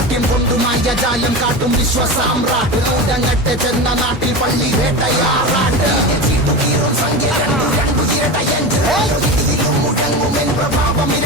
നാട്യം കൊണ്ടുമായ ജാലം കാട്ടും വിശ്വസാമ്രാട്ട് ഊടങ്ങട്ടെ ചെന്ന നാട്ടിൽ പള്ളി വേട്ടയാറാട്ട് മുഴങ്ങുമെൻ പ്രഭാവം